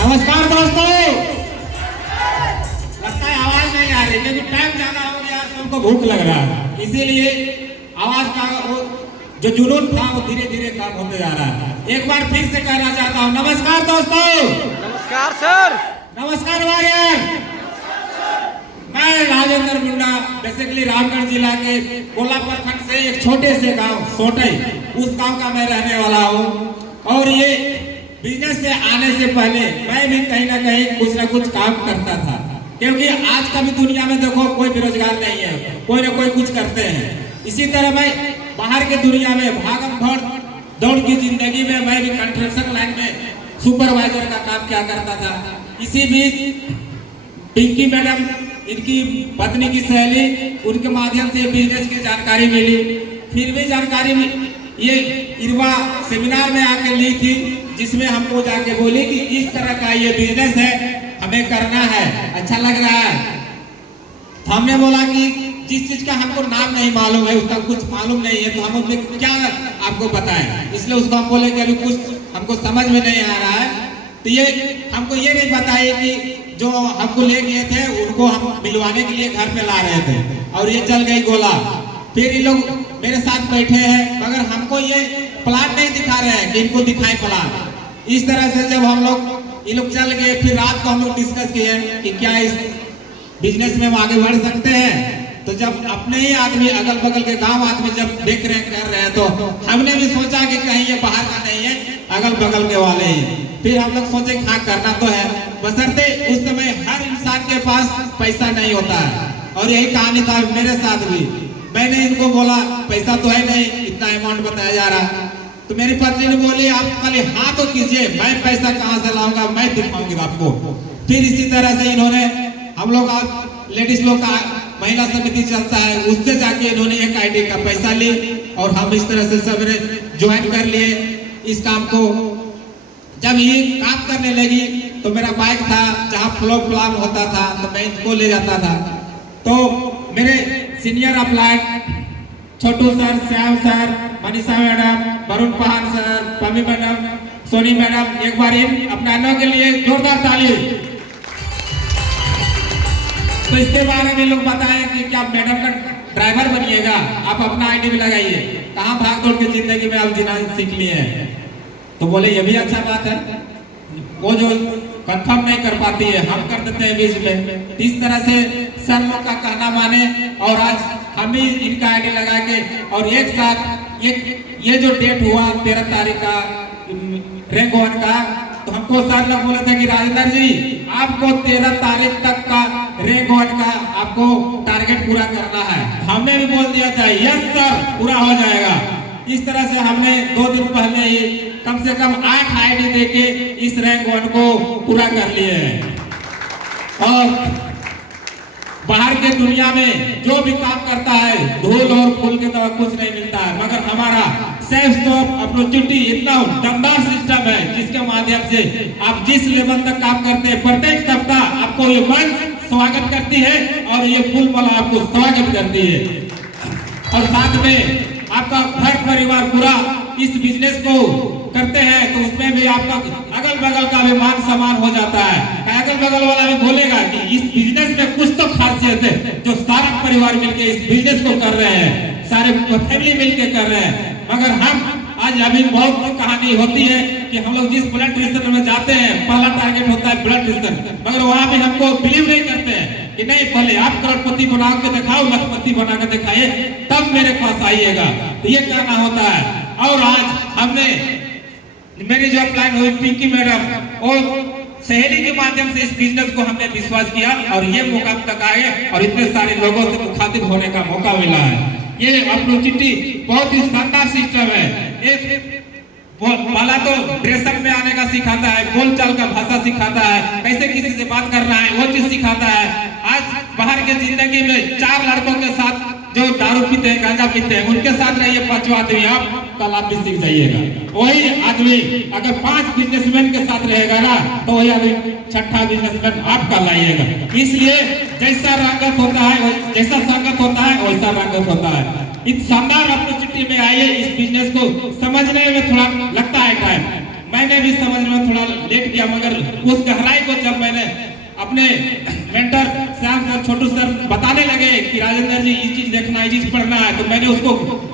नमस्कार दोस्तों। लगता है आवाज नहीं आ रही क्योंकि टाइम ज्यादा हो गया, सबको भूख लग रहा है, इसीलिए आवाज का जो जुनून था वो धीरे धीरे कम होते जा रहा है। एक बार फिर से कहना चाहता हूँ, नमस्कार दोस्तों। नमस्कार सर। नमस्कार वारियर। मैं राजेंद्र मुंडा बेसिकली रामगढ़ जिला के कोला प्रखंड से एक छोटे से गांव सोटई, उस गांव का मैं रहने वाला हूँ। और ये बिजनेस से आने से पहले मैं भी कहीं ना कहीं कुछ ना कुछ काम करता था, क्योंकि आज का भी दुनिया में देखो कोई बेरोजगार नहीं है, कोई ना कोई कुछ करते हैं। इसी तरह मैं बाहर के दुनिया में भागम दौड़ की जिंदगी में मैं भी कंस्ट्रक्शन लाइन में सुपरवाइजर का काम किया करता था। इसी बीच पिंकी मैडम, इनकी पत्नी की सहेली, उनके माध्यम से बिजनेस की जानकारी मिली। फिर भी जानकारी ये इरवा सेमिनार में आके ली थी, जिसमें हमको जाके बोली कि इस तरह का ये बिजनेस है, हमें करना है, अच्छा लग रहा है। तो हमने बोला कि जिस चीज का हमको नाम नहीं मालूम है, उसका कुछ मालूम नहीं है, तो हम उसमें क्या आपको बताएं। इसलिए उसको हम बोले कि अभी कुछ हमको समझ में नहीं आ रहा है। तो ये हमको ये नहीं बताइए कि जो हमको ले गए थे उनको हम मिलवाने के लिए घर पे ला रहे थे, और ये चल गई गोला। फिर ये लोग मेरे साथ बैठे हैं, मगर हमको ये प्लान नहीं दिखा रहे हैं कि इनको दिखाएं प्लान। इस तरह से जब हम लोग ये लोग चल गए, फिर रात को हम लोग डिस्कस किए कि क्या इस बिजनेस में हम आगे बढ़ सकते हैं। तो जब अपने ही आदमी, अगल बगल के गांव आदमी जब देख रहे कर रहे हैं, तो हमने भी सोचा कि कहीं ये बाहर का नहीं है, अगल बगल के वाले ही। फिर हम लोग सोचे हाँ करना तो है, बशर्ते उस समय हर इंसान के पास पैसा नहीं होता है। और यही कहानी था मेरे साथ भी। मैंने इनको बोला पैसा तो है नहीं, इतना अमाउंट बताया जा रहा। तो मेरी पत्नी ने बोली आप खाली हाँ तो कीजिए, मैं पैसा कहाँ से लाऊंगा, मैं दिखाऊंगी आपको। फिर इसी तरह से इन्होंने, हम लोग लेडीज लोग का महिला समिति चलता है, उससे जाके इन्होंने एक आईडी का पैसा ली, और हम इस तरह से सबने ज्वाइन कर लिए इस काम को। जब ये काम करने लगी तो मेरा बाइक था, जहाँ फ्लो प्लान होता था तो मैं इनको ले जाता था। तो मेरे senior applied Chhotu sir, Shyam sir, Manisha madam, Varun Pahan sir, Pami madam, Soni madam, एक बार इन अपनानों के लिए जोरदार ताली। तो इसके बारे में लोग बताएं कि क्या मैडम का ड्राइवर बनिएगा, आप अपना आईडी भी लगाइए, कहाँ भाग दौड़ की जिंदगी में आप जीना सीख लिए हैं। तो बोले ये भी अच्छा बात है, वो जो कंफर्म नहीं कर पाती है हम कर देते हैं बीच में। इस तरह से सर लोग का कहना माने, और आज हम ही इनका आईडी लगा के, और एक साथ ये जो डेट हुआ 13 तारीख का रैंक 1 का, तो हमको सर लोग बोले थे कि राजेंद्र जी आपको 13 तारीख तक का रैंक 1 का आपको टारगेट पूरा करना है। हमने भी बोल दिया था यस सर, पूरा हो जाएगा। इस तरह से हमने 2 दिन पहले ही कम से कम 8 आईडी देके इस रैंक 1 को पूरा कर लिए हैं। और बाहर के दुनिया में जो भी काम करता है धूल और फूल के तो कुछ नहीं मिलता है, मगर हमारा सेल्फ स्टॉप अपॉर्चुनिटी इतना दमदार सिस्टम है, जिसके माध्यम से आप जिस लेवल तक काम करते हैं, प्रत्येक सप्ताह आपको ये मंच स्वागत करती है, और ये फूल वाला आपको स्वागत करती है। और साथ में आपका घर परिवार पूरा इस बिजनेस को करते हैं, तो उसमें भी आपका अगल बगल का भी मान सम्मान हो जाता है। अगल बगल वाला भी बोलेगा कि इस बिजनेस में कुछ तो खासियत है, जो सारा परिवार मिलके इस बिजनेस को कर रहे हैं, सारे फैमिली मिलके कर रहे हैं। मगर हम आज अभी बहुत कहानी होती है कि हम लोग जिस ब्लड टेस्टर में जाते हैं, पहला टारगेट होता है ब्लड टेस्टर, मगर वहाँ भी हमको बिलीव नहीं करते हैं कि नहीं, पहले आप करोड़पति बना के दिखाओ, लखपति बना के दिखाइए, तब मेरे पास आइएगा। तो ये कहना होता है। और आज हमने, मेरी जो प्लान हुई पिंकी मैडम और सहेली के माध्यम से इस बिजनेस को हमने विश्वास किया, और ये मौका तक आए, और इतने सारे लोगों से मुखातिब होने का मौका मिला है। ये अपॉर्चुनिटी बहुत ही शानदार सिस्टम है। एक वाला तो ड्रेसअप में आने का सिखाता है, बोलचाल का भाषा सिखाता है, कैसे किसी से बात करना है वो चीज सिखाता है। आज बाहर के जिंदगी में 4 लड़कों के साथ जो दारू पीते हैं, गांजा पीते हैं, उनके साथ रहिए 5वां आदमी, आप कल आप भी सीख जाइएगा। वही आदमी अगर 5 बिजनेसमैन के साथ रहेगा ना, तो वही आदमी 6ठा बिजनेसमैन आप कल आइएगा। इसलिए जैसा रंगत होता है, जैसा संगत होता है, वैसा रंगत होता है। इस शानदार अपॉर्चुनिटी में आइए, इस बिजनेस को समझने में थोड़ा लगता है टाइम। मैंने भी समझ में थोड़ा लेट किया, मगर उस गहराई को जब मैंने अपने मेंटर श्याम सर, छोटू सर बताने लगे कि राजेंद्र जी ये चीज देखना, ये चीज पढ़ना है, तो मैंने उसको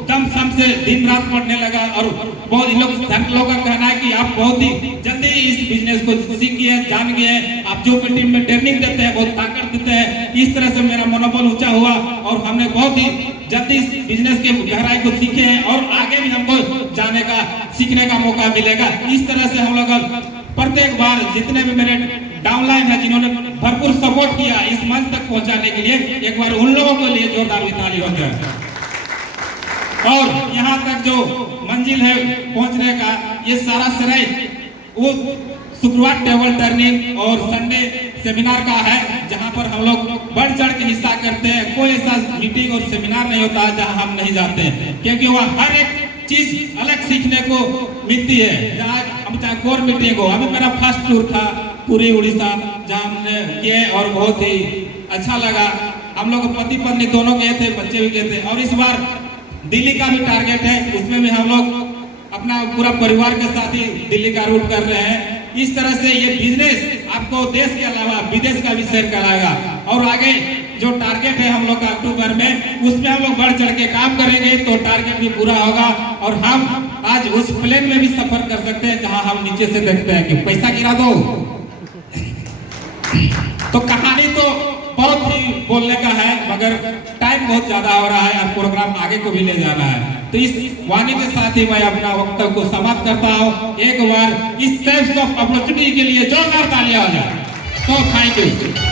दम सम से दिन रात पढ़ने लगा। और बहुत लोगों का कहना है कि आप बहुत ही जल्दी इस बिजनेस को सीख गए, जान गए। आप जो टीम में ट्रेनिंग देते हैं बहुत ताकत देते हैं। इस तरह से मेरा मनोबल ऊंचा हुआ और हमने बहुत ही जल्दी इस बिजनेस के गहराई को सीखे हैं और आगे भी हमको जाने का, सीखने का मौका मिलेगा। इस तरह से हम लोग प्रत्येक बार जितने भी मेरे डाउनलाइन है, जिन्होंने भरपूर सपोर्ट किया इस मंच तक पहुंचाने के लिए, एक बार उन लोगों के लिए जोरदार ताली हो जाए। और यहाँ तक जो मंजिल है पहुंचने का, ये सारा श्रेय वो शुक्रवार टेबल टर्निंग और संडे सेमिनार का है, जहां पर हम लोग बढ़ चढ़ के हिस्सा करते हैं। कोई ऐसा मीटिंग और सेमिनार नहीं होता जहां हम नहीं जाते हैं, क्योंकि वहाँ हर एक चीज अलग सीखने को मिलती है। जहाँ हम चाहे कोर मीटिंग हो, अभी मेरा फर्स्ट टूर था पूरी उड़ीसा, जहाँ हमने किए और बहुत ही अच्छा लगा। हम लोग पति पत्नी दोनों गए थे, बच्चे भी गए थे। और इस बार दिल्ली का भी टारगेट है, उसमें भी हम लोग अपना पूरा परिवार के साथ ही दिल्ली का रूट कर रहे हैं। इस तरह से ये बिजनेस आपको देश के अलावा विदेश का भी शेयर कराएगा। और आगे जो टारगेट है हम लोग का अक्टूबर में, उसमें हम लोग बढ़ चढ़ के काम करेंगे तो टारगेट भी पूरा होगा। और हम आज उस प्लेन में भी सफर कर सकते हैं जहां हम नीचे से देखते हैं कि पैसा गिरा दो। तो कहानी तो बहुत ही बोलने का है, मगर टाइम बहुत ज्यादा हो रहा है और प्रोग्राम आगे को भी ले जाना है। तो इस वाणी के साथ ही मैं अपना वक्तव्य को समाप्त करता हूँ। एक बार इस टाइप्स ऑफ अपॉर्चुनिटी के लिए जोरदार तालियां हो जाए। तो थैंक यू।